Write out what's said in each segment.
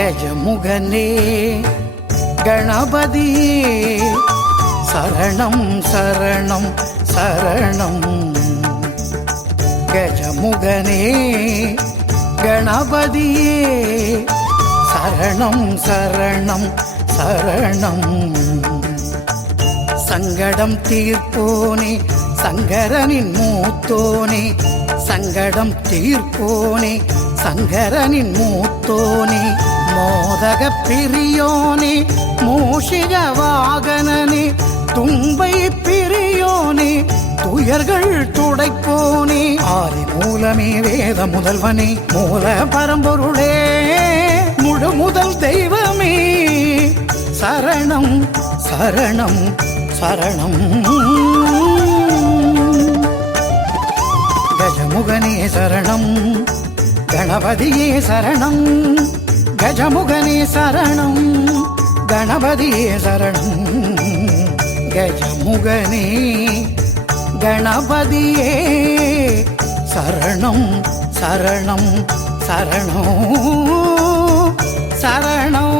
கஜமுகனே கணபதியே சரணம் சரணம் சரணம். கஜமுகனே கணபதியே சரணம் சரணம் சரணம். சங்கடம் தீர்ப்போனே சங்கரனின் மூத்தோனே, சங்கடம் தீர்ப்போனே சங்கரனின் மூத்தோனே, மோதக பிரியோனே மூஷிக வாகனனே, தும்பை பிரியோனே துயர்கள் துடைப்போனே, ஆதி மூலமே வேத முதல்வனே மூல பரம்பொருளே முழு முதல் தெய்வமே சரணம் சரணம் சரணம். கஜமுகனே சரணம் கணபதியே சரணம், கஜமுகனே சரணம் கணபதியே சரணம். கஜமுகனே கணபதியே சரணம் சரணம் சரணம் சரணம்.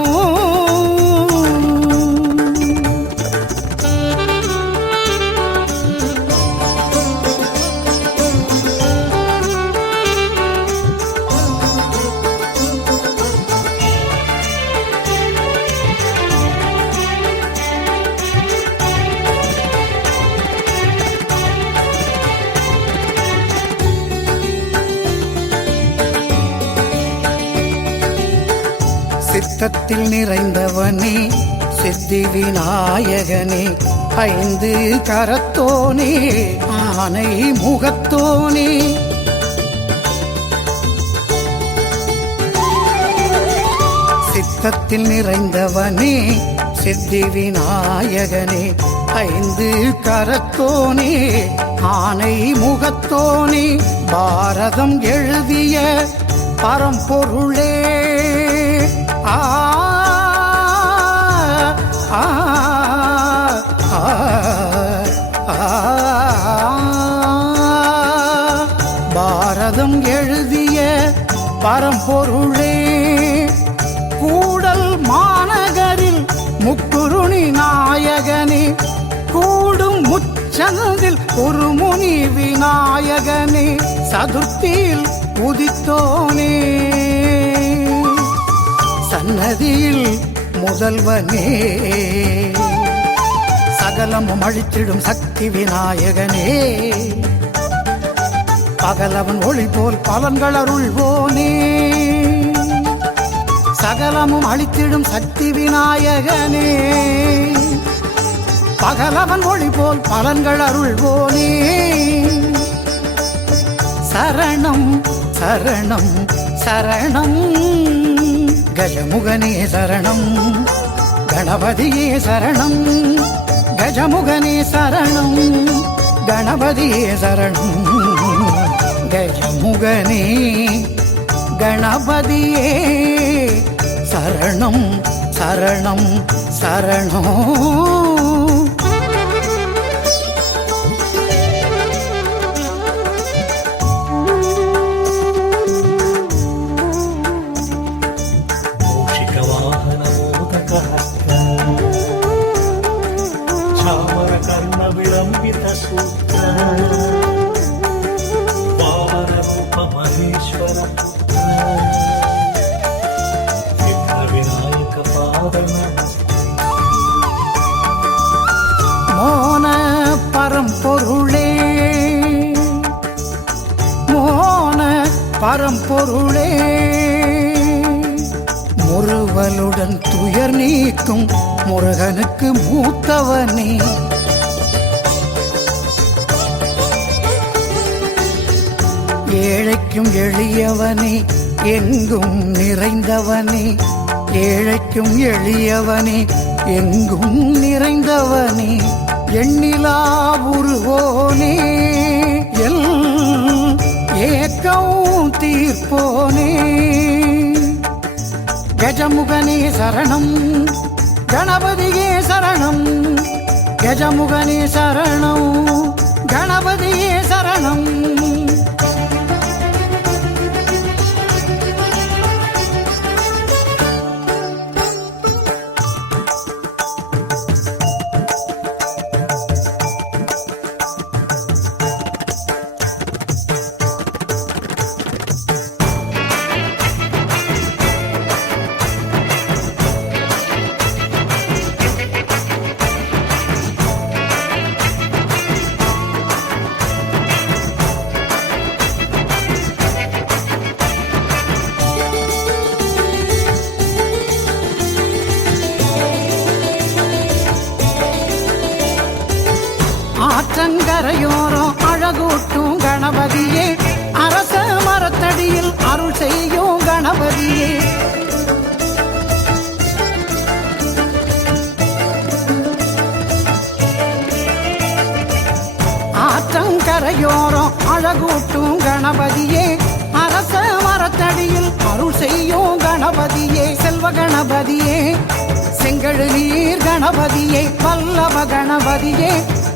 சித்தத்தில் நிறைந்தவனே சித்தி விநாயகனே, ஐந்து கரத்தோனே ஆனை முகத்தோனே, சித்தத்தில் நிறைந்தவனே சித்தி விநாயகனே, ஐந்து கரத்தோனே ஆனை முகத்தோனே, பாரதம் எழுதிய பரம்பொருளே ஆ ஆ ஆ பாரதம் எழுதிய பரம்பொருளே, கூடல் மாநகரில் முக்குருணி நாயகனே, கூடும் முச்சந்தில் ஒரு முனி விநாயகனே, சதுர்த்தியில் உதித்தோனே சன்னதியில் முதல்வனே, சகலமும் அழித்திடும் சக்தி விநாயகனே, பகலவன் ஒளி போல் பலன்கள் அருள்வோனே, சகலமும் அழித்திடும் சக்தி விநாயகனே, பகலவன் ஒளி போல் பலன்கள் அருள்வோனே சரணம் சரணம் சரணம். கஜமுகனே சரணம் கணபதியே சரணம், கஜமுகனே சரணம் கணபதியே சரணம். கஜமுகனே கணபதியே சரணம் சரணம் சரணம். విలంబిత సూత్ర పావన రూప మహేశ్వర పుత్ర విఘ్న వినాయక పాద மோன பரம்பொருளே மோன பரம்பொருளே, முறுவலுடன் துயர் நீக்கும் முருகனுக்கு மூத்தவனே, ஏழைக்கும் எளியவனே எங்கும் நிறைந்தவனே, ஏழைக்கும் எளியவனே எங்கும் நிறைந்தவனே, எண்ணிலா உருவோனே எல் ஏக்கம் தீர்ப்போனே. கஜமுகனே சரணம் கணபதியே சரணம், கஜமுகனே சரணம் கணபதியே சரணம். ஆற்றங்கரையோரம் அழகூட்டும் கணபதியே, அரச மரத்தடியில் அருள் செய்யும் கணபதியே. ஆற்றங்கரையோரம் அழகூட்டும் கணபதியே, அரச மரத்தடியில் அருள் செய்யும் கணபதியே. செல்வ கணபதியே, செங்கழுநீர் கணபதியே, வல்லப கணபதியே,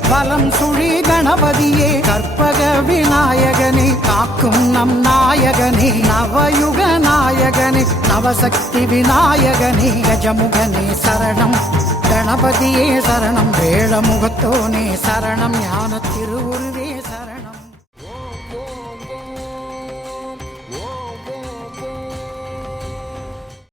பலம் சுழி கணபதியே, கற்பக விநாயகனே, காக்கும் நம் நாயகனே, நவயுக நாயகனே, நவசக்தி விநாயகனே. கஜமுகனே சரணம் கணபதியே சரணம், வேளமுகத்தோனே சரணம், ஞான திருவுருவே